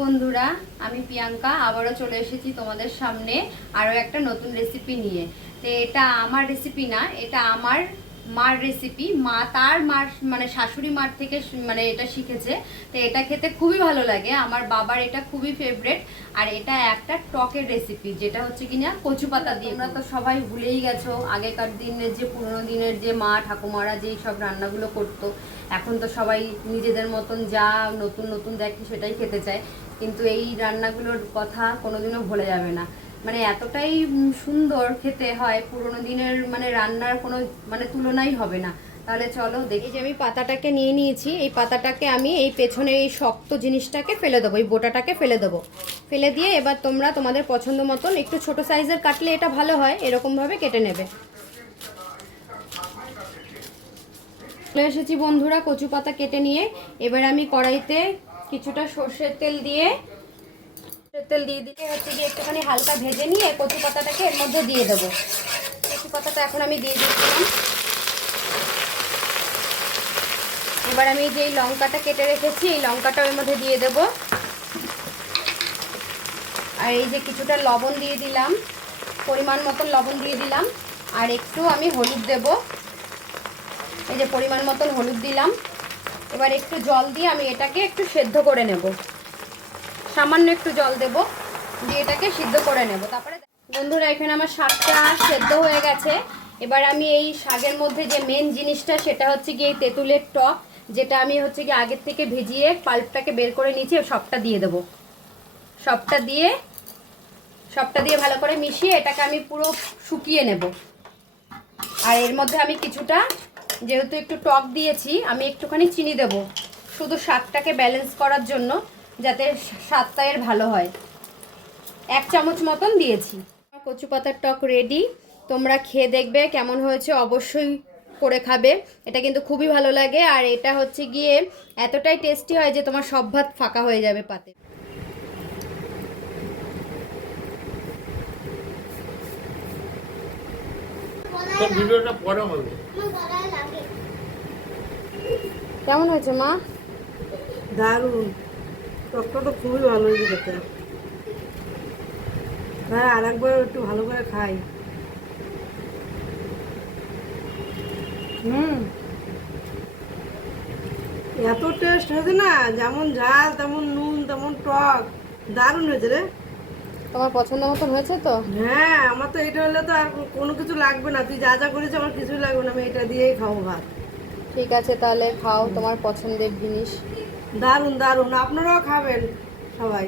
বন্ধুরা, আমি প্রিয়াঙ্কা আবারও চলে এসেছি তোমাদের সামনে আরও একটা নতুন রেসিপি নিয়ে। তো এটা আমার রেসিপি না, এটা আমার মার রেসিপি। তার মার মানে শাশুড়ি মার থেকে মানে এটা শিখেছে। তো এটা খেতে খুবই ভালো লাগে, আমার বাবার এটা খুবই ফেভারেট। আর এটা একটা টকের রেসিপি, যেটা হচ্ছে কিনা কচু পাতা দিয়ে। তোমরা তো সবাই ভুলেই গেছো আগেকার দিনের যে পুরোনো দিনের যে মা ঠাকুমারা যেই সব রান্নাগুলো করতো। এখন তো সবাই নিজেদের মতন যা নতুন নতুন দেখে সেটাই খেতে চায়, কিন্তু এই রান্নাগুলোর কথা কোনোদিনও ভুলে যাবে না। মানে এতটাই সুন্দর খেতে হয়, পুরোনো দিনের মানে রান্নার কোনো মানে তুলনাই হবে না। তাহলে চলো দেখি। যে আমি পাতাটাকে নিয়ে নিয়েছি, এই পাতাটাকে আমি এই পেছনে এই শক্ত জিনিসটাকে ফেলে দেবো, এই বোটাটাকে ফেলে দেবো। ফেলে দিয়ে এবার তোমরা তোমাদের পছন্দ মতন একটু ছোট সাইজের কাটলে এটা ভালো হয়, এরকমভাবে কেটে নেবে। চলে এসেছি বন্ধুরা কচু পাতা কেটে নিয়ে। এবার আমি কড়াইতে কিছুটা সর্ষের তেল দিয়ে হচ্ছে গিয়ে একটুখানি হালকা ভেজে নিয়ে কচু পাতাটাকে এর মধ্যে দিয়ে দেবো। কচু পাতাটা এখন আমি দিয়ে দিচ্ছিলাম। এবার আমি যে লঙ্কাটা কেটে রেখেছি এই লঙ্কাটা এর মধ্যে দিয়ে দেব। আর এই যে কিছুটা লবণ দিয়ে দিলাম, পরিমাণ মতন লবণ দিয়ে দিলাম। আর একটু আমি হলুদ দেব, এই যে পরিমাণ মতন হলুদ দিলাম। এবার একটু জল দিয়ে আমি এটাকে একটু সেদ্ধ করে নেব, সামান্য একটু জল দেব, দিয়ে এটাকে সিদ্ধ করে নেব। তারপরে বন্ধুরা এখানে আমার শাকটা সেদ্ধ হয়ে গেছে। এবার আমি এই শাকের মধ্যে যে মেন জিনিসটা সেটা হচ্ছে গিয়ে তেঁতুলের টক, যেটা আমি হচ্ছে গিয়ে আগের থেকে ভিজিয়ে পাল্পটাকে বের করে নিয়েছি, সবটা দিয়ে দেবো। সবটা দিয়ে ভালো করে মিশিয়ে এটাকে আমি পুরো শুকিয়ে নেব। আর এর মধ্যে আমি কিছুটা, যেহেতু একটু টক দিয়েছি, আমি একটুখানি চিনি দেব, শুধু শাকটাকে ব্যালেন্স করার জন্য, যাতে স্বাদটা এর ভালো হয়। 1 চামচ মতন দিয়েছি। কচু পাতার টক রেডি। তোমরা খেয়ে দেখবে কেমন হয়েছে, অবশ্যই করে খাবে। এটা কিন্তু খুবই ভালো লাগে, আর এটা হচ্ছে গিয়ে এতটাই টেস্টি হয় যে তোমার সব ভাত ফাঁকা হয়ে যাবে পাতে। ভিডিওটা পরে হবে। কেমন হয়েছে মা? দারুণ, টকটা তো খুবই ভালো হয়েছে খেতে। হ্যাঁ, আর একবার একটু ভালো করে খাই। এত টেস্ট হয়েছে না, যেমন ঝাল তেমন নুন তেমন টক, দারুণ হয়েছে রে। তোমার পছন্দ মতন হয়েছে তো? হ্যাঁ, আমার তো এটা হলে তো আর কোনো কিছু লাগবে না। তুই যা যা করেছিস আমার কিছুই লাগবে না, আমি এটা দিয়েই খাবো ভাত। ঠিক আছে, তাহলে খাও তোমার পছন্দের জিনিস। দারুণ দারুণ, আপনারাও খাবেন সবাই।